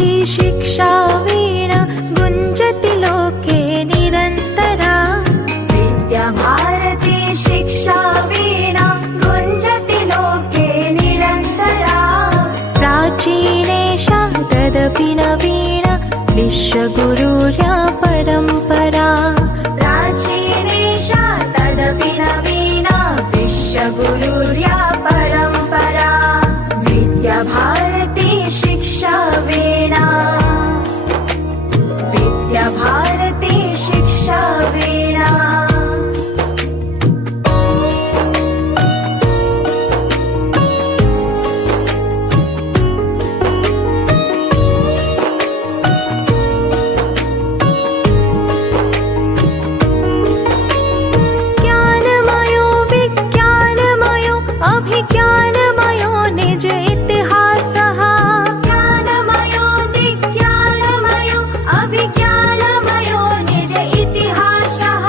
भारती शिक्षा वीणा गुञ्जति लोके निरन्तरा। विद्याभारती शिक्षा वीणा गुञ्जति लोके निरन्तरा। प्राचीनेषा तदपि नवीना विश्वगुरुर्या परम्परा। प्राचीनेषा तदपि नवीना विश्वगुरुर्या परम्परा। विद्याभारती शिक्षा वीणा। विद्याभारती शिक्षा वीणा। ज्ञानमयो विज्ञानमयो अभिज्ञानमयो निज इतिहासः। ज्ञानमयो विज्ञानमयो अभिज्ञानमयो निज इतिहासः।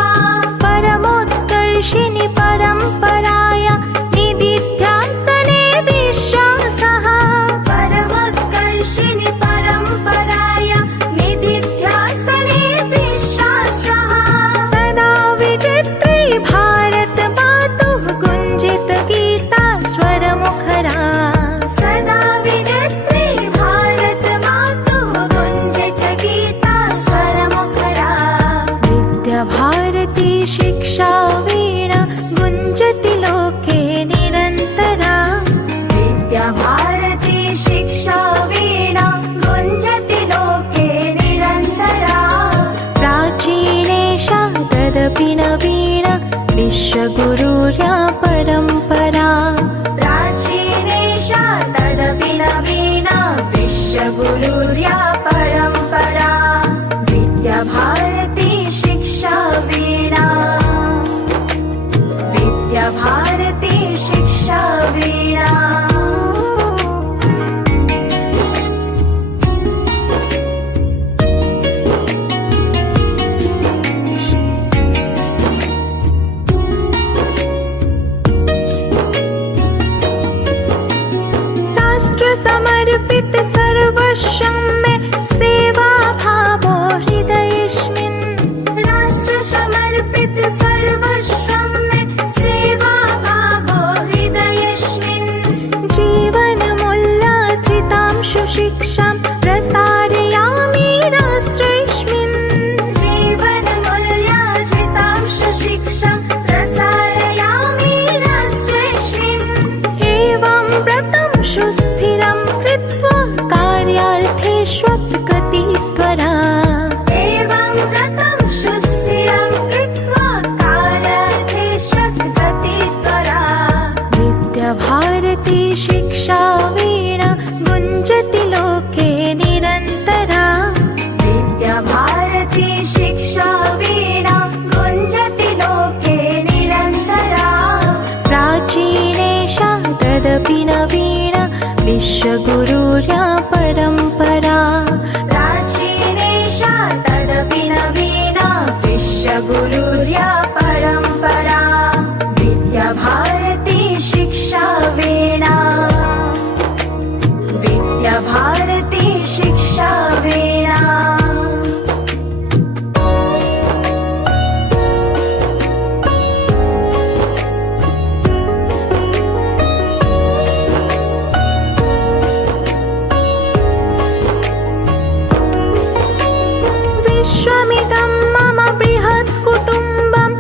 परमोत्कर्षिणि परम्पराया निदिध्यासने विश्वासः। परमोत्कर्षिणि परम्पराया निदिध्यासने विश्वासः। सदा विचित्रे भारत मातुः गुञ्जित गीता स्वरमुखरा। सदा विचित्रे भारत मातुः गुञ्जित गीता स्वरमुखरा। विद्याभारती शिक्षा वीणा गुञ्जति लोके निरन्तरा। विद्याभारती शिक्षा वीणा गुञ्जति लोके निरन्तरा। प्राचीनेषा तदपि नवीना विश्वगुरुर्या परम्परा। प्राचीनेषा तदपि नवीना विश्वगुरुर्या परम्परा। विद्याभारती शिक्षा वीणा। विद्याभारती शिक्षा वीणा। राष्ट्र समर्पित सर्वस्वं मे सेवा भावो हृदयेऽस्मिन्। राष्ट्र समर्पित सर्वस्वं मे सेवा भावो हृदयेऽस्मिन्। जीवनमूल्याधृतांशु शिक्षां प्रसारयामि राष्ट्रेऽस्मिन्। जीवनमूल्याधृतांशु शिक्षां प्रसारयामि राष्ट्रेऽस्मिन्। एवं व्रतं सुस्थिरं कृत्वा कार्यार्थेष्वद्गतित्वरा। एवं व्रतं सुस्थिरं कृत्वा कार्यार्थेष्वद्गतित्वरा। विद्याभारती शिक्षा वीणा गुञ्जति लोके निरन्तरा। विद्याभारती शिक्षा वीणा गुञ्जति लोके निरन्तरा। प्राचीनेषा तदपि नवीना विश्वगुरुर्या परम्परा। प्राचीनेषा तदपि नवीना विश्वगुरुर्या परम्परा। विद्याभारती शिक्षा वीणा। विद्याभारती शिक्षा वीणा। विश्वमिदं मम बृहत् कुटुम्बं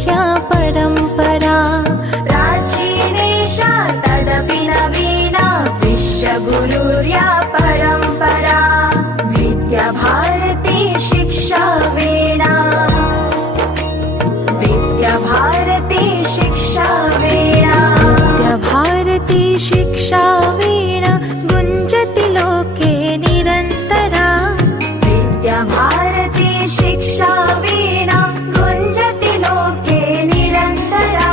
विश्वगुरुर्या परम्परा प्राचीनेशा तदपि नवीना विश्वगुरुर्या परम्परा विद्याभारती शिक्षा वीणा विद्याभारती शिक्षा वीणा विद्याभारती शिक्षा वीणा गुञ्जति लोके निरन्तरा विद्याभारती शिक्षा वीणा गुञ्जति लोके निरन्तरा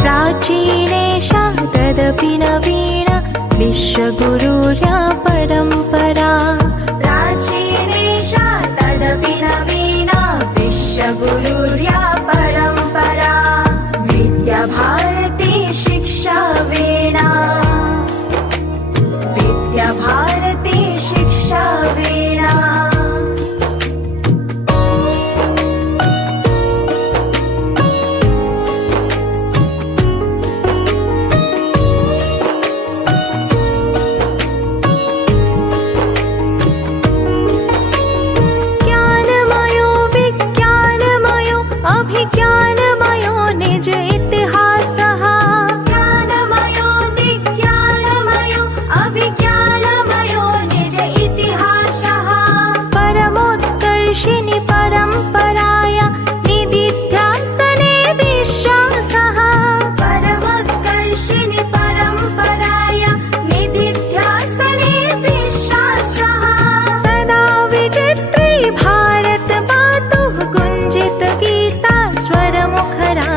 प्राचीनेशा तदपि नवीना विश्वगुरुर्या परम्परा प्राचीनेशा तदपि नवीना विश्वगुरुर्या परम्परा विद्याभारती शिक्षा वीणा विद्याभारती शिक्षा वीणा ज्ञानमयो विज्ञानमयो अभिज्ञानमयो निज इतिहासः ज्ञानमयो विज्ञानमयो अभिज्ञानमयो निज इतिहासः परमोत्कर्षिणि परम्पराया निदिध्यासने विश्वासः परमोत्कर्षिणि परम्पराय निदिध्यासने विश्वासः सदा विचित्री भारत मातुः गुञ्जित गीता स्वरमुखरा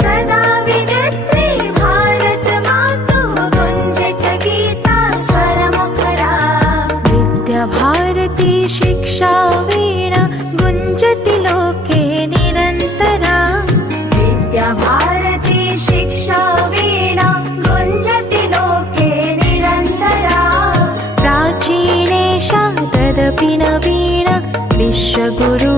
सदा विजत्री भारत मातुः गुञ्जित गीता स्वरमुखरा विद्याभारती शिक्षा वीणा गुञ्जति लोके निरन्तरा विद्याभारती शिक्षा वीणा गुञ्जति लोके निरन्तरा प्राचीनेशा तदपि नवीना विश्वगुरु